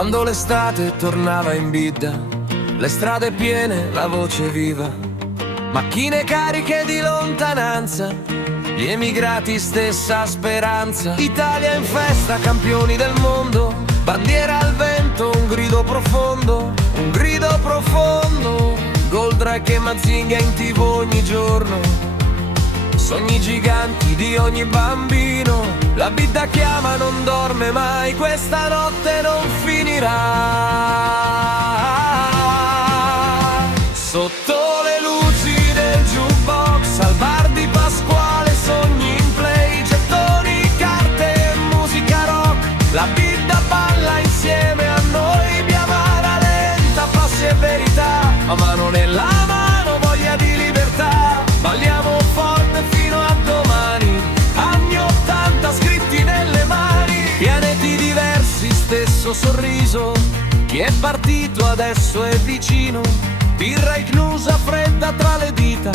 Quando l'estate tornava in bidda, le strade piene, la voce viva, macchine cariche di lontananza, gli emigrati stessa speranza. Italia in festa, campioni del mondo, bandiera al vento, un grido profondo, un grido profondo. Goldrake e Mazinga in TV ogni giorno, sogni giganti di ogni bambino. La bidda chiama, non dorme mai, questa notte non finirà. Sotto le luci del jukebox, al bar di Pasquale, sogni in play, gettoni, carte e musica rock. La bidda balla insieme a noi, Biamara lenta, passi e verità, a mano nella mano, voglia di libertà. Balliamo forte fino a domani, anni 80 scritti nelle mani, pianeti diversi, stesso sorriso, chi è partito adesso è vicino. Birra ignusa fredda tra le dita,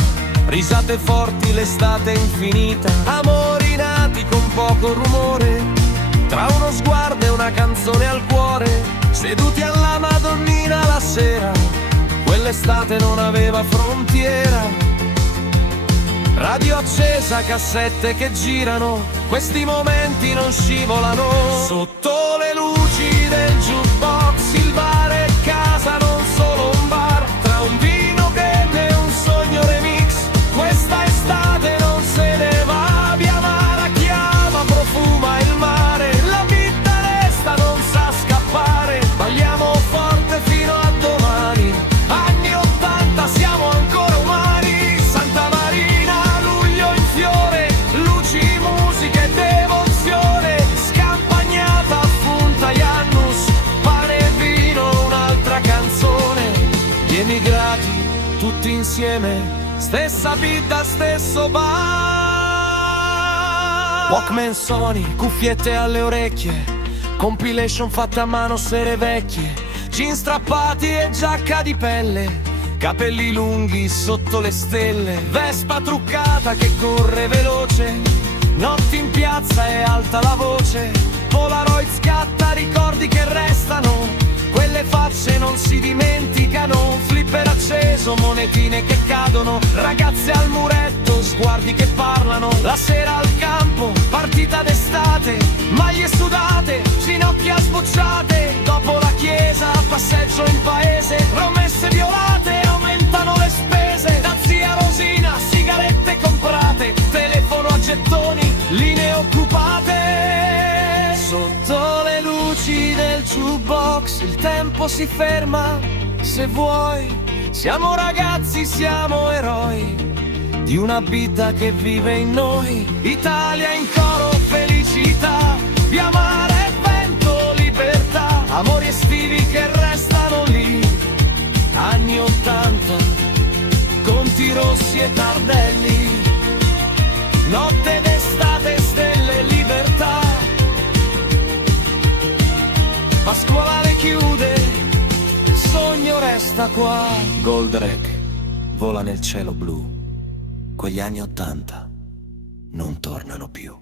risate forti, l'estate infinita. Amori nati con poco rumore, tra uno sguardo e una canzone al cuore, seduti alla Madonnina la sera, quell'estate non aveva frontiera. Radio accesa, cassette che girano, questi momenti non scivolano. Sotto le luci del jukebox, il bar è casa, non solo un bar, tra un vino grande e un sogno remix. Questa estate non se ne va, Biamara chiama, profuma il mare, la vita resta, non sa scappare. Balliamo forte fino a domani, anni 80 siamo ancora umani. Santa Marina, luglio in fiore, luci, musica e devozione, scampagnata a Punta Iannus, pane e vino, un'altra canzone. Gli emigrati tutti insieme, stessa vita, stesso bar. Walkman Sony, cuffiette alle orecchie, compilation fatta a mano, sere vecchie, jeans strappati e giacca di pelle, capelli lunghi sotto le stelle, Vespa truccata che corre veloce, notti in piazza e alta la voce, Polaroid scatta, ricordi che restano, quelle facce non si dimenticano, flipper acceso, monetine che cadono, ragazze al muretto, sguardi che parlano, la sera al campo, partita d'estate, maglie sudate, ginocchia sbucciate, dopo la chiesa, passeggio in paese, promesse violate, aumentano le spese, da zia Rosina, sigarette comprate, telefono a gettoni, linee occupate. Sotto le luci del jukebox il tempo si ferma, se vuoi, siamo ragazzi, siamo eroi di una vita che vive in noi. Italia in coro, felicità, Biamara e vento, libertà, amori estivi che restano lì, anni 80, conti rossi e tardelli, notte d'estate, stelle, libertà. Pasquale chiude, il sogno resta qua. Goldrake vola nel cielo blu, quegli anni 80 non tornano più.